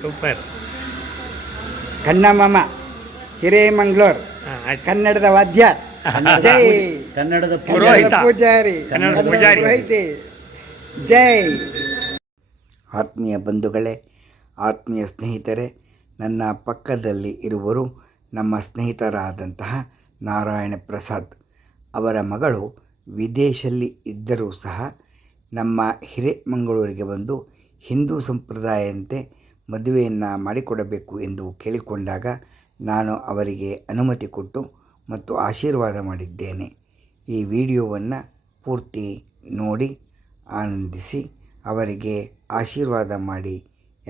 Super. ಕನ್ನಮ್ಮಮ್ಮ ಹಿರೇಮಂಗ್ಳೂರ್ ಕನ್ನಡದ ವಾದ್ಯ. ಜೈ ಕನ್ನಡದ ಪುರೋಹಿತ. ಪೂಜಾರಿ ಕನ್ನಡದ ಪೂಜಾರಿ. ಪುರೋಹಿತೆ. ಜೈ. ಆತ್ಮೀಯ ಬಂಧುಗಳೇ, ಆತ್ಮೀಯ ಸ್ನೇಹಿತರೆ, ನನ್ನ ಪಕ್ಕದಲ್ಲಿ ಇರುವರು ನಮ್ಮ ಸ್ನೇಹಿತರಾದಂತಹ ನಾರಾಯಣ ಪ್ರಸಾದ್. ಅವರ ಮಗಳು ವಿದೇಶದಲ್ಲಿ ಇದ್ದರೂ ಸಹ ನಮ್ಮ ಹಿರೇಮಂಗಳೂರಿಗೆ ಬಂದು ಹಿಂದೂ ಸಂಪ್ರದಾಯದಂತೆ ಮದುವೆಯನ್ನು ಮಾಡಿಕೊಡಬೇಕು ಎಂದು ಕೇಳಿಕೊಂಡಾಗ ನಾನು ಅವರಿಗೆ ಅನುಮತಿ ಕೊಟ್ಟು ಮತ್ತು ಆಶೀರ್ವಾದ ಮಾಡಿದ್ದೇನೆ. ಈ ವಿಡಿಯೋವನ್ನು ಪೂರ್ತಿ ನೋಡಿ ಆನಂದಿಸಿ ಅವರಿಗೆ ಆಶೀರ್ವಾದ ಮಾಡಿ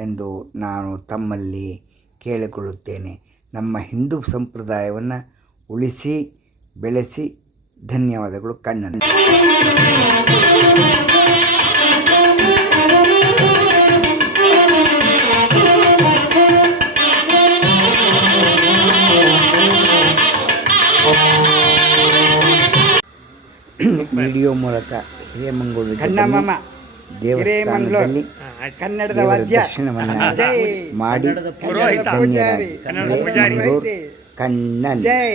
ಎಂದು ನಾನು ತಮ್ಮಲ್ಲಿ ಕೇಳಿಕೊಳ್ಳುತ್ತೇನೆ. ನಮ್ಮ ಹಿಂದೂ ಸಂಪ್ರದಾಯವನ್ನು ಉಳಿಸಿ ಬೆಳೆಸಿ. ಧನ್ಯವಾದಗಳು. ಕಣ್ಣನ್. ವಿಡಿಯೋ ಮೂಲಕ ಹಿರೇಮಂಗಳೂರು ಕನ್ನಮ್ಮಮ್ಮ ದೇವಸ್ಥಾನದಲ್ಲಿ ಕನ್ನಡದ ವಾದ್ಯ. ದರ್ಶನವನ್ನು ಜೈ. ಮಾಡಿ ಪುರೋಹಿತ. ಧನ್ಯರಾಗಿ. ಕನ್ನಡದ ಪೂಜಾರಿ. ಹಿರೇಮಂಗಳೂರು ಕಣ್ಣನ್. ಜೈ.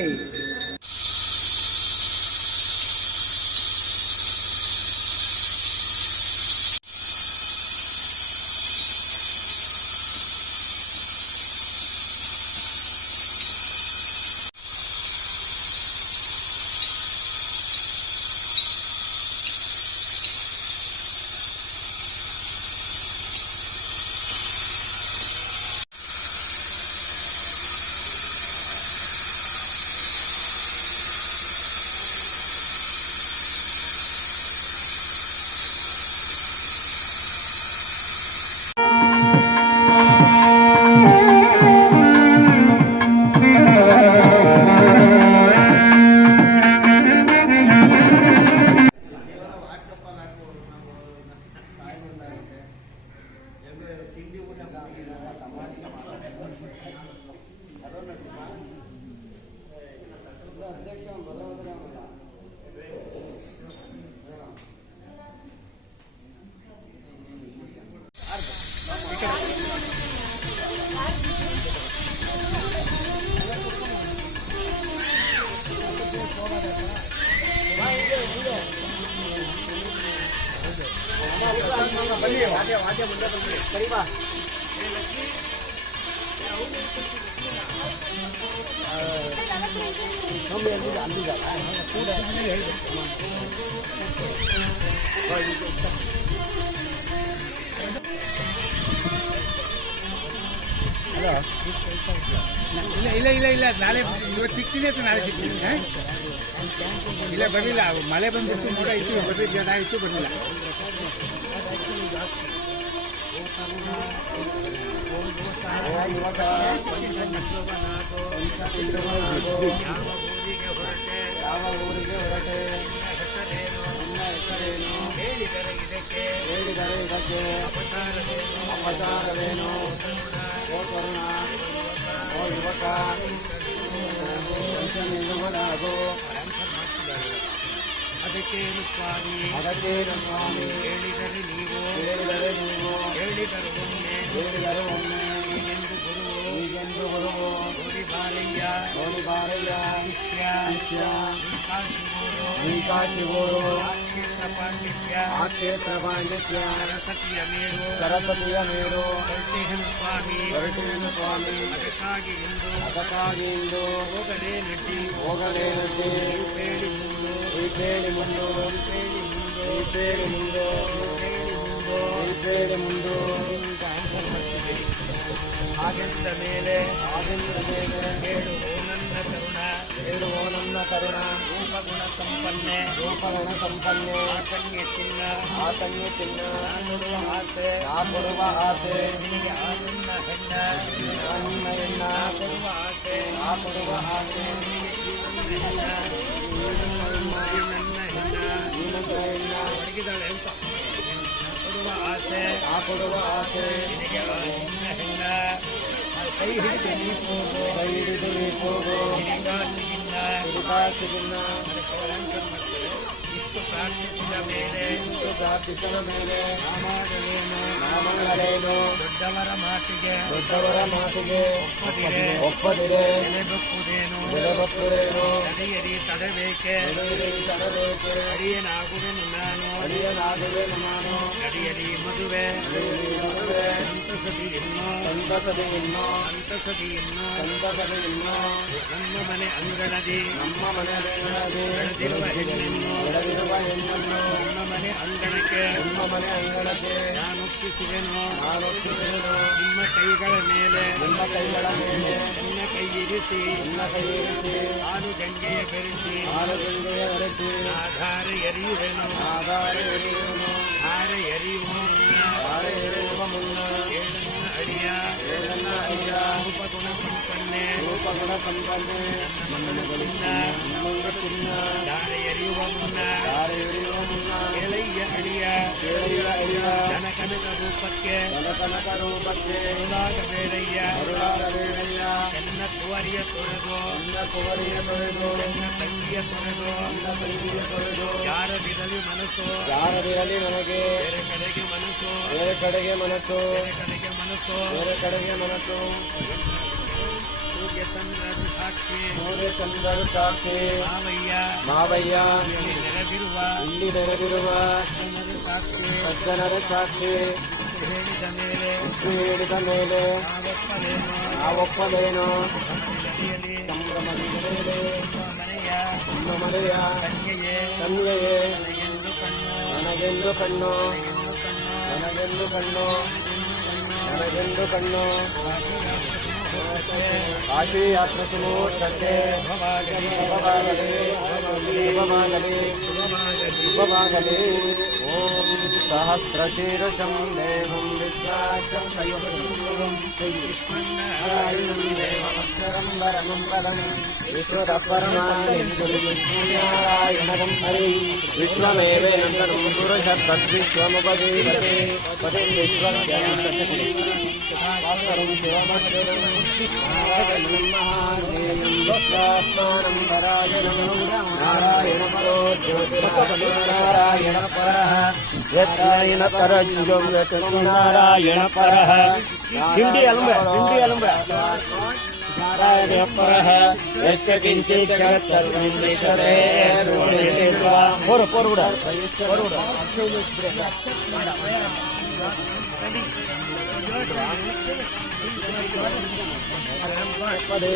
ಇಲ್ಲ ನಾಳೆ ಇವತ್ತು ಸಿಕ್ತೀನಿ ಅಂತ ನಾಳೆ ಸಿಗ್ತೀನಿ. ಇಲ್ಲ ಬರಲಿಲ್ಲ, ಮಳೆ ಬಂದ್ಬಿಟ್ಟು ಮೋಡ ಇತ್ತು, ಬರ್ರಿ ಜನ ಇತ್ತು, ಬರಲಿಲ್ಲ. ಯಾವ ಊರಿಗೆ ಹೊರಟೆ ನಿನ್ನ ಹೆಸರೇನು ಹೇಳಿದರೆ ಇದಕ್ಕೆ ಅಪಚಾರವೇನು? ಓ ತರುಣ, ಓ ಯುವಕ, ನಿಲ್ಲುವುದಾಗೋ. ಅದಕ್ಕೇನು ಸ್ವಾಮಿ ಹೇಳಿದರೆ ನೀವು ಹೇಳಿದರು ಒಮ್ಮೆ ಈಗೆಂದು ಗುರುವು ನೋಡಿ ಬಾರಯ್ಯ ಶ್ರೀಕಾಶಿಗೋರು ಆಕ್ಷೇತ್ರ ಪಾಂಡಿತ್ಯ ಸರಸ್ವತಿಯ ಮೇರು ಹೊರಟೇನು ಸ್ವಾಮಿ ಅದಕ್ಕಾಗಿ ಇಂದು ಹೋಗಲೇ ನಡ್ಡಿ ಮುಂದು ಹಾಗೆಂದ ಮೇಲೆ ಹೇಳುವೋ ನನ್ನ ಕರುಣ ರೂಪಗುಣ ಸಂಪನ್ನೆ ಆತನ್ಯ ಚಿನ್ನ ಕೊಡುವ ಆಸೆ ನಿನಗೆ ಆನನ್ನ ಹೆಣ್ಣ ಕೊಡುವ ಆಸೆ ಒಡಗಿದಾಳೆ ಅಂತ ಕೊಡುವ ಆಸೆ ನಿನಗೆ ಆನನ್ನ ಹೆಣ್ಣ ಕೈ ಹಿಡಿದು ಹೋಗು ಹಿಡಿಕಾಸಿಗಿನ್ನ ಇಷ್ಟು ಪ್ರಾರ್ಥಿಸಿದ ಮೇಲೆ ನಾಮಗಳೇನು ದೊಡ್ಡವರ ಮಾತಿಗೆ ಒಪ್ಪದಿರೆ ಬೆಲೆಬಪ್ಪುದೇನು ನಡೆಯಲಿ ತಡಬೇಕೆ ಅಡಿಯನಾಗುವೆನು ನಾನು ನಡೆಯಲಿ ಮದುವೆ ಸಂತಸದಿ ಇನ್ನೋ ನಮ್ಮ ಮನೆ ಅಂಗಣದಿ ಬೆಳೆದಿರುವ ಹೆಣ್ಣನ್ನು ನಮ್ಮ ಮನೆ ಅಂಗಣಕ್ಕೆ ನಾನೊಪ್ಪಿಸುವೆನು ನಿಮ್ಮ ಕೈಗಳ ಮೇಲೆ ನನ್ನ ಕೈ ಇರಿಸಿ ಹಾಲು ಗಂಗೆಯ ಬೆರೆಸಿ ಆಧಾರ ಎರಿಯುವೆನು ಧಾರೆ ಎರಿಯುವ ಮುನ್ನ ಅಡಿಯ ರೂಪಗುಣ ಸಂಪನ್ನೆ ಧಾರೆ ಎರಿಯುವ ಮುನ್ನ ಎಳೆಯ ಅಡಿಯ ಜನಕನಕ ರೂಪಕ್ಕೆ ಬೇಡಯ್ಯ ನನ್ನ ಕುವರಿಯ ತೊರೆದು ನನ್ನ ತಂಗಿಯ ತೊರೆದು ಯಾರದಿರಲಿ ಮನಸ್ಸು ನನಗೆ ಬೇರೆ ಕಡೆಗೆ ಮನಸ್ಸು ಬೇರೆ ಕಡೆಗೆ ಮನಸ್ಸು ಸೂರ್ಯ ಚಂದ್ರರು ಸಾಕ್ಷಿ ಮಾವಯ್ಯ ಇಲ್ಲಿ ನೆರೆದಿರುವ ಸಜ್ಜನರ ಸಾಕ್ಷಿ ಹೇಳಿದ ಮೇಲೆ ನಾವೊಪ್ಪಲೇನು ಸಂಭ್ರಮದ ನಮ್ಮ ಮನೆಯ ಕನ್ಯೆಯೇ ನನಗೆಂದು ಕಣ್ಣು ಕಾಶಿ ಯಾತ್ರೆ ಸುಮೂರ್ತಕ್ಕೆ ಶುಭವಾಗಲಿ ಓಂ ಸಹಸ್ರಶೀರ್ಷಂ ದೇವಂ ವಿಶ್ವಾಕ್ಷಂ ವಿಶ್ವದಪರಮಾರಾಯಣಂ ಹರಿ ವಿಶ್ವಮೇವೇನಂತರಂ ಪುರುಷ ತದ್ವಿಶ್ವಮುಪದೇವತೆ ಪದೇ ವಿಶ್ವಂ ಶಿವಮಂದಿರಂ ನಾರಾಯಣ ಪರೋ ನಾರಾಯಣ ಪರಃ ನಾರಾಯಣ ಪರಃ ಹಿಂಡಿ ಅಲಂಬ ನಾರಾಯಣ ಪರಃ ಯಚ್ಚ ಕಿಂಚಿತ್ ಜಗತ್ ಸರ್ವಂ ವಿಶ್ವದೇ ಪೋರುಡ ಪದೇ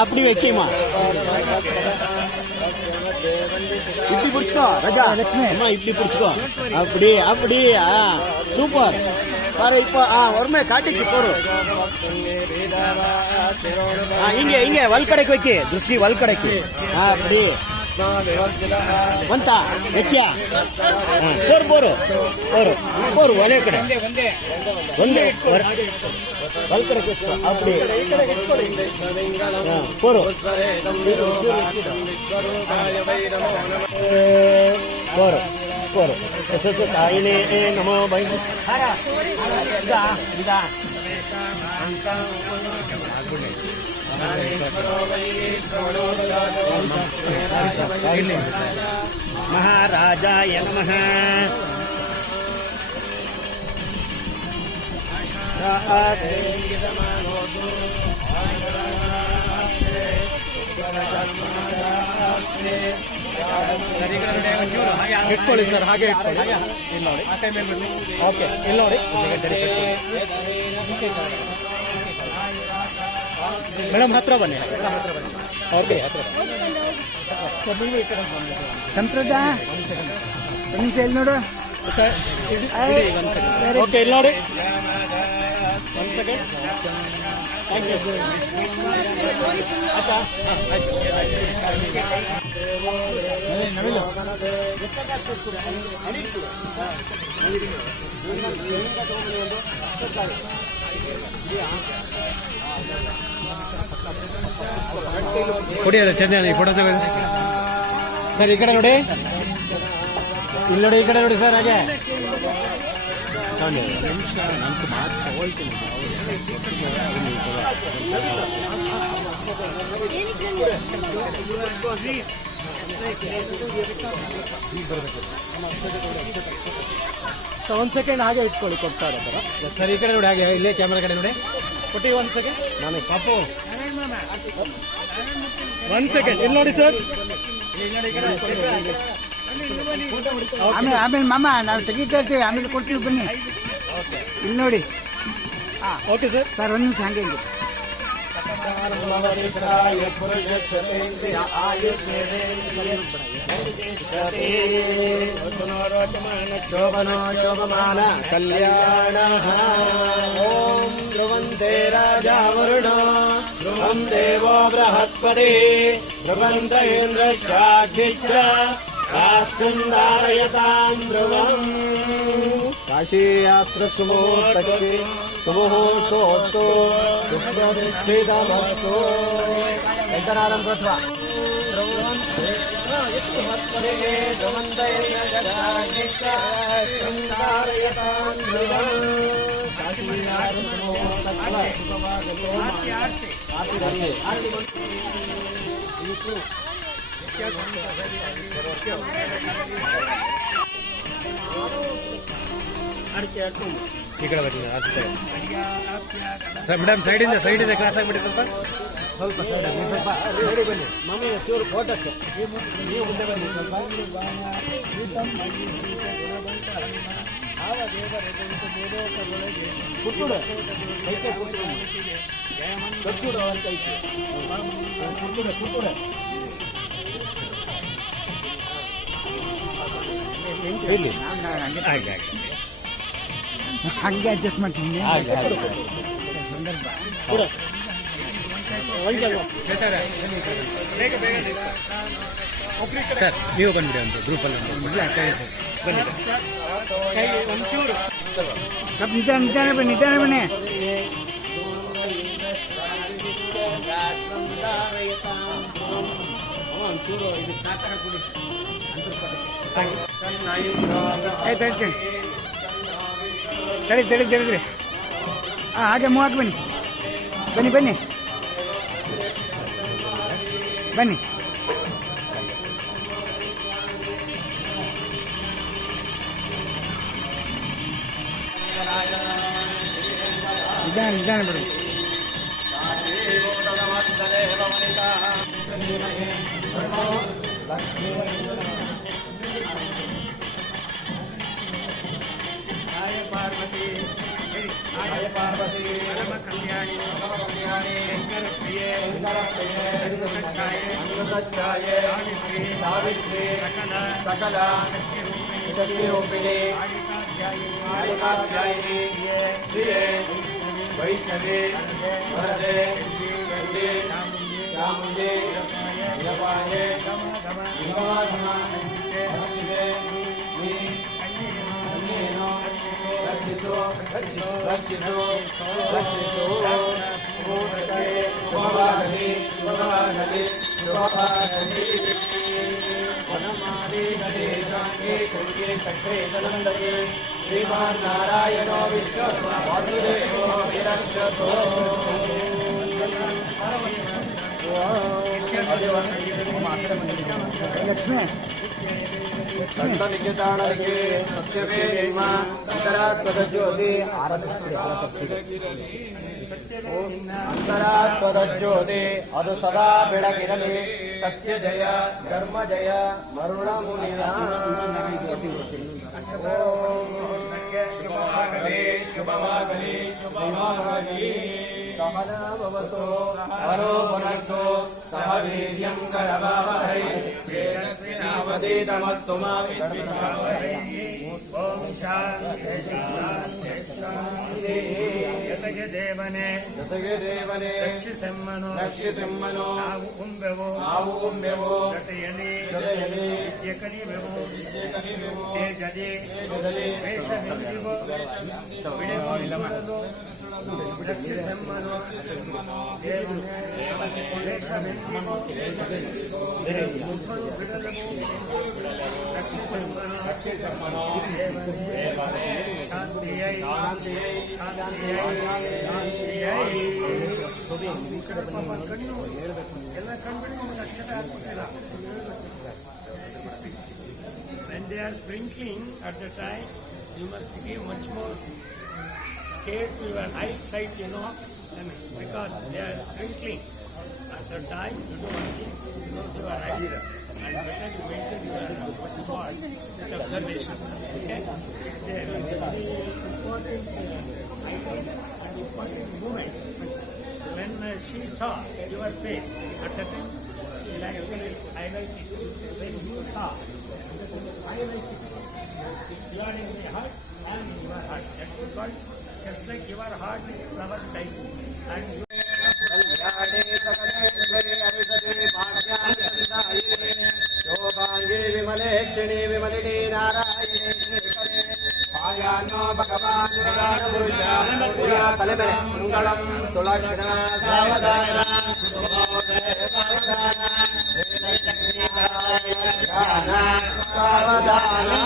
அப்படி வைக்கிமா இப்படி பிடிச்சுக்கோ ராஜா லட்சுமி அம்மா இப்படி பிடிச்சுக்கோ அப்படி சூப்பர் பாரு இப்போ ஒருமே காட்டிக்கு போறோம் இங்க வல்கடைக்கு வைக்கி திருஷ்டி வல்கடைக்கு அப்படி ಬಂತ ಹೆಚ್ಚ ಬೋರು ಒಲೆ ಕಡೆ ಒಂದೇ ಒಲ್ ಕಡೆ ಅಪ್ಪಡಿ ಬೋರು ತಾಯಿನೇ ನಮೋ ಬೈ महाराजाय नमः ಇಟ್ಕೊಳ್ಳಿ ಸರ್ ಹಾಗೆ ಇಟ್ಕೊಳ್ಳಿ ಓಕೆ ಇಲ್ಲಿ ನೋಡಿ ಮೇಡಮ್ ಹತ್ರ ಬನ್ನಿ ಓಕೆ ಸಂಪ್ರದ ನಿಮಿಷ ಇಲ್ಲಿ ನೋಡು ಓಕೆ ಇಲ್ಲಿ ನೋಡಿ 1 ಸೆಕೆಂಡ್ ಥ್ಯಾಂಕ್ ಯು ಅಚ್ಚಾ ಕೊಡಿ ಅದು ಚೆನ್ನೈ ಫೋಟೋ ತಗೊಂಡು ಸರ್ ಈ ಕಡೆ ನೋಡಿ ಇಲ್ಲಿ ನೋಡಿ ಈ ಕಡೆ ನೋಡಿ ಸರ್ ಹಾಗೆ ಒಂದು ಸೆಕೆಂಡ್ ಹಾಗೆ ಇಟ್ಕೊಳ್ಳಿ ಕೊಡ್ತಾರೆ ಸರ್ ಈ ಕಡೆ ನೋಡಿ ಹಾಗೆ ಇಲ್ಲೇ ಕ್ಯಾಮ್ರಾ ಕಡೆ ನೋಡಿ ಕೊಟ್ಟಿ ಒಂದು ಸೆಕೆಂಡ್ ನಾನು ಪಾಪು ಒಂದು ಸೆಕೆಂಡ್ ಇಲ್ಲಿ ನೋಡಿ ಸರ್ ಆಮೇಲೆ ಮಾಮ ನಾವು ತೆಗಿತಾ ಇರ್ತೀವಿ ಆಮೇಲೆ ಕೊಡ್ತೀವಿ ಬನ್ನಿ ಇಲ್ಲಿ ನೋಡಿ ಓಕೆ ಸರ್ ಸರ್ ಒಂದು ನಿಮಿಷ ಹಂಗೆ ಹಿಂಗೆ ಶೋಭನೋ ಶೋಭಮಾನ ಕಲ್ಯಾಣ ಓಂ ಧ್ರುವಂತೆ ರಾಜಾ ವರುಣೋ ಧ್ರುವಂ ದೇವೋ ಬೃಹಸ್ಪತಿ ಧ್ರುವಂತ ಇಂದ್ರಶ್ಚಾಕ್ಷಿಶ್ಚ ರಾಷ್ಟ್ರಂಧಾರಯತಾಂ ಧ್ರುವಂ ಕಾಶೀಯಾತ್ರ ಸುಮೂರ್ತಕ್ಕೆ ಸುಮುಹೂರ್ತೋಸ್ತು ಪುಷ್ಪವಿಚ್ಛೇದಮಸ್ತು ಎಂತನಾದಂ ಕೃತ್ವ ಈ ಕಡೆ ಬರ್ತೀನಿ ಸರ್ ಮೇಡಮ್ ಸೈಡಿಂದ ಕ್ಲಾಸ್ ಆಗಿಬಿಡಿ ಸ್ವಲ್ಪ ಸೈಡ್ ಸ್ವಲ್ಪ ರೆಡಿ ಬನ್ನಿ ಮಮ್ಮಿ ಚೂರು ಫೋಟೋಕ್ಕೆ ನೀವು ಮುಂದೆ ಬನ್ನಿ ಸ್ವಲ್ಪ ಪುಟ್ಟುಡು ಕೈಕೆ ಪುಟ್ಟುಡು ಪುಟ್ಟುಡು ಅವನ ಕೈಕೆ ಪುಟ್ಟುಡು ಇಲ್ಲಿ ಹಂಗೆ ಅಡ್ಜಸ್ಟ್ ಮಾಡ್ತೀನಿ ಸಂದರ್ಭ ಸರ್ ನೀವು ಬಂದ್ಬಿಡಿ ಅಂತ ಗ್ರೂಪಲ್ಲಿ ಸ್ವಲ್ಪ ನಿಧಾನ ಬನ್ನಿ ಆಯ್ತು ತಡಿ ಹಾಗೆ ಮೂವತ್ತು ಬನ್ನಿ ನಿಧಾನ ಬಿಡು पार्वती परम कल्याणी शंकर प्रिय छाये सावित्री सकल शक्ति रूपिणी कालिकाध्यायिनी श्रिये वैष्णवे वरदे गंगे चामुंडे निरपाये निगमाधमा रक्षिते रक्षितो शुभवागति वनमादे नदे शांगे शंगे चक्रे तनन्दये श्रीमान् नारायणो विष्णु वासुदेवो विरक्षतो लक्ष्मी ಸಂತನಿಕೇತಾಣನಿಗೆ ಸತ್ಯವೇ ನಿಮ್ಮ ಅಂತರಾತ್ಮದ ಜ್ಯೋತಿ ಅಂತರಾತ್ಮದ ಜ್ಯೋತಿ ಅದು ಸದಾ ಬೆಳಗಿರಲಿ ಸತ್ಯ ಜಯ ಧರ್ಮ ಜಯ ಮರುಣ ಮುನಿಯ ಶುಭವಾಗಲಿ सहना भवतु हरो पुनर्तो सह वीर्यं करवावहै तेजस्विनावधीतमस्तु मा विद्विषावहै ॐ शान्ति शान्ति ಜೊತೆಗೆ ದೇವನೇ ರಕ್ಷಿಸೆಮ್ಮನು ನಾವು ಉಂಬೆವು ಜೊತೆಯಲ್ಲಿ ವಿದ್ಯೆ ಕಲಿಯುವೆವು ತೇಜದಿ ವೇಷವೆಂದಿವು ಬಿಡೆವು ರಕ್ಷಿಸೆಮ್ಮನು ವೇಷವೆಂದಿವು ಬಿಡಲವು ರಕ್ಷಿಸೆಮ್ಮನು ಶಾಂತಿಯೈ ಕಣ್ಣು ಎಲ್ಲ ಕಣ್ಣು ಅಕ್ಷರ ಹಾಕ್ತಿಲ್ಲ. When they are sprinkling at the time, you must give much more care to your eyesight, and because they are sprinkling at the time, you don't think close your eyes. And better you maintain your thought with observation. Okay? There is very important item and important moment. When she saw your face, at the time she actually highlighted. When you saw, highlighted. You are in my heart, I am in your heart. That's called just like your heart is flower type. And you शोभांगी विमलेक्षिणी विमलिनी Narayani पायानो भगवान् तले मेरे मंगलम सुलक्षणा सावधाना सावधाना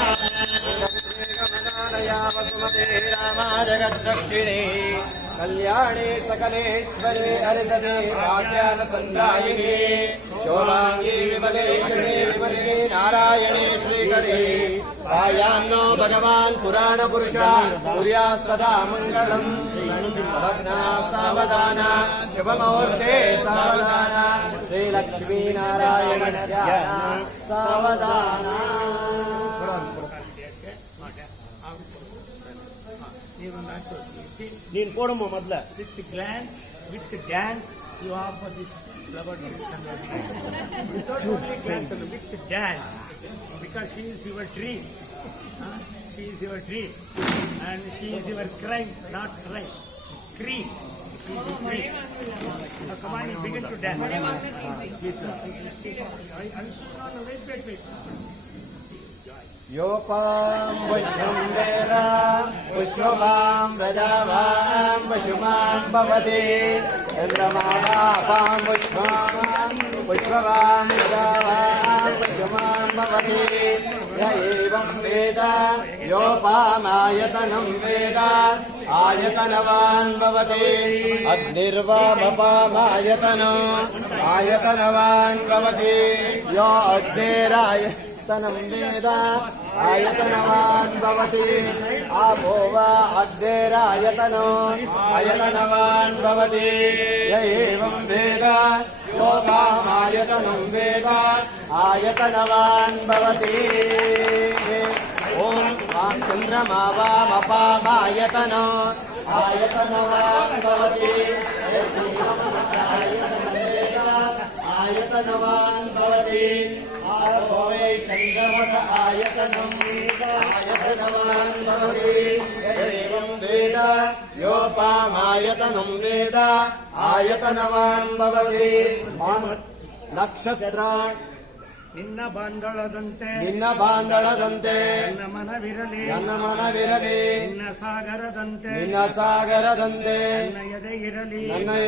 वसुमते रामा जगद्दक्षिणे कल्याणे सकलेश्वरे हरिदे भाग्यान संदायिनी शोभांगी विमलेश्वरे विमलिनी नारायणे श्रीकरे पायान्नो भगवान् पुराण पुरुषा कुर्या सदा मंगलम् भग्ना सावधाना शुभमुहूर्ते सावधाना श्रीलक्ष्मी नारायण सावधाना ನೀನು ಕೊಡಮ್ಮ ಮೊದಲ. with the glance, with the dance, you offer this flower without only glance, with the dance, because she is your dream. She is your dream, and she is your crime, not crime. Cream. She is your dream. Now come on, you begin to dance. Wait. योपां वशुंदेरा पुष्पवां रजावां वशुमां भवति चन्द्रमापां पुष्पवां रजावां वशुमां भवति य एवं वेद योपामायतनं वेद आयतनवान् भवति आयतनवान् भवति यो अग्नेराय तनं वेद आयतनवान् भवति आपो वा अग्नेरायतनवान् भवति य एवं वेद योपामायतनं वेद आयतनवान् भवति ॐ चन्द्रमा आयतनवान् भवति आयतनवान् भवति भवे चन्द्रमत आयतनवान् भवति एवं वेद योपामायतनं वेद आयतनवान् भवति नक्षत्र ನಿನ್ನ ಬಾಂಧಳದಂತೆ ನನ್ನ ಮನವಿರಲಿ ನಿನ್ನ ಸಾಗರದಂತೆ ನನ್ನ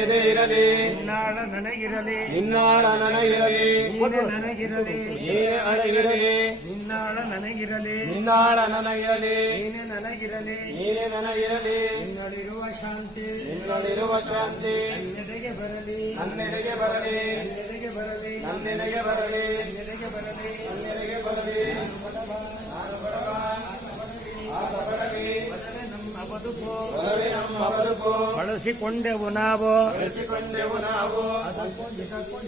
ಎದೆ ಇರಲಿ ನಿನ್ನಾಳ ನನಗಿರಲಿ ನಿನ್ನಾಳ ನನಗಿರಲಿ ನೀನೆ ನನಗಿರಲಿ ನಿನ್ನಾಳ ನನಗಿರಲಿ ನೀನೆ ನನಗಿರಲಿ ನಿನ್ನಲ್ಲಿರುವ ಶಾಂತಿ ನನ್ನೆಡೆಗೆ ಬರಲಿ ನಮ್ಮ ಬದುಕು ಬಳಸಿಕೊಂಡೆವು ನಾವು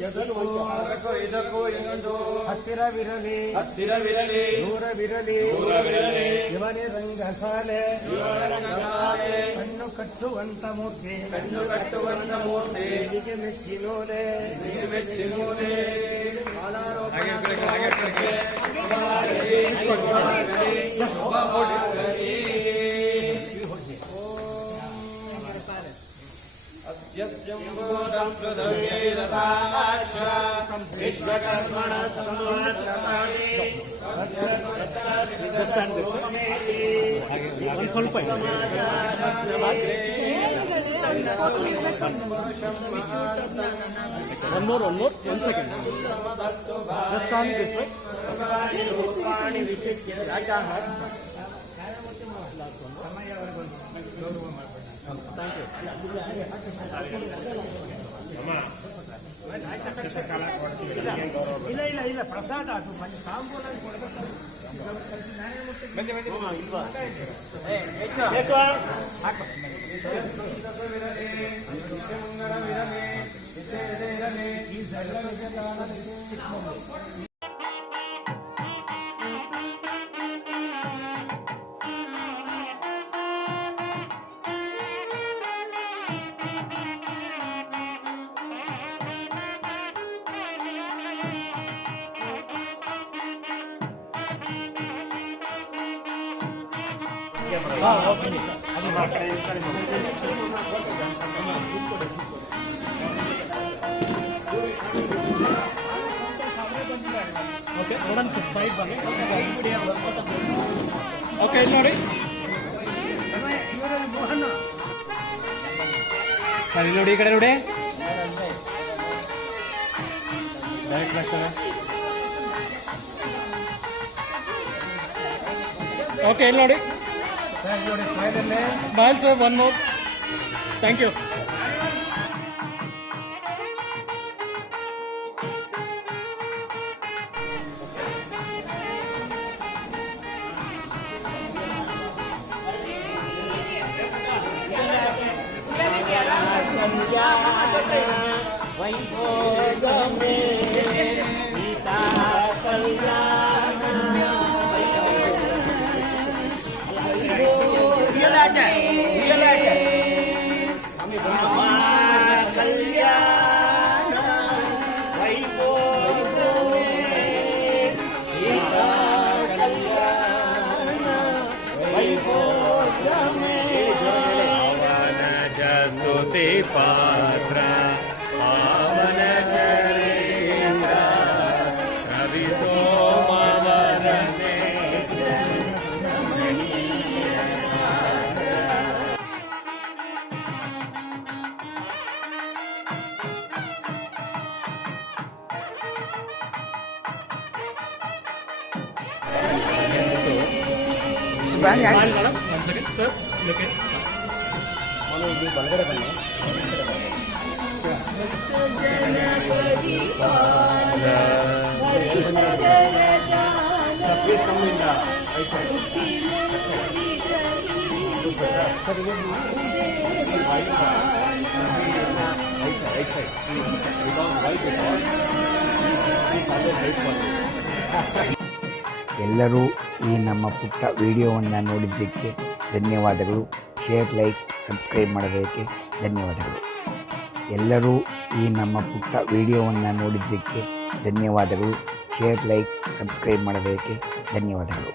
ಇದಕ್ಕೂ ಹತ್ತಿರವಿರಲಿ ದೂರವಿರಲಿ ಇವನೇ ರಂಗಸಾಲೆ ಕಣ್ಣು ಕಟ್ಟುವಂತ ಮೂರ್ತಿ ಹೀಗೆ ಮೆಚ್ಚಿನೋಲೆ यस्यम्बोधं पृथिवीरताश्च विश्वकर्मणः संवर्ततानि ಸ್ವಲ್ಪ one more, 1 second. Just turn this way. ಇಲ್ಲ ಪ್ರಸಾದ ಅದು ತಾಂಬೂಲ ಕೊಡಬೇಕು. ಓಕೆ ನೋಡೋಣ ಸೈಡ್ ಬನ್ನಿ. ಓಕೆ ಇಲ್ಲಿ ನೋಡಿ ಸರ್, ಇಲ್ಲಿ ನೋಡಿ, ಈ ಕಡೆ ನೋಡಿ. ಡೈರೆಕ್ಟ್ ಬರ್ತಾರೆ. ಓಕೆ ಇಲ್ಲಿ ನೋಡಿ. Smile sir, one more. Thank you. स्तुति पात्र पावन चरित्र रवि सोमवरने ಬಲಗಡೆ ಬನ್ನಿ. ಎಲ್ಲರೂ ಈ ನಮ್ಮ ಪುಟ್ಟ ವಿಡಿಯೋವನ್ನು ನೋಡಿದ್ದಕ್ಕೆ ಧನ್ಯವಾದಗಳು. ಶೇರ್, ಲೈಕ್, ಸಬ್ಸ್ಕ್ರೈಬ್ ಮಾಡಬೇಕೆ ಧನ್ಯವಾದಗಳು. ಎಲ್ಲರೂ ಈ ನಮ್ಮ ಪುಟ್ಟ ವಿಡಿಯೋವನ್ನು ನೋಡಿದ್ದಕ್ಕೆ ಧನ್ಯವಾದಗಳು. ಶೇರ್, ಲೈಕ್, ಸಬ್ಸ್ಕ್ರೈಬ್ ಮಾಡಬೇಕೆ ಧನ್ಯವಾದಗಳು.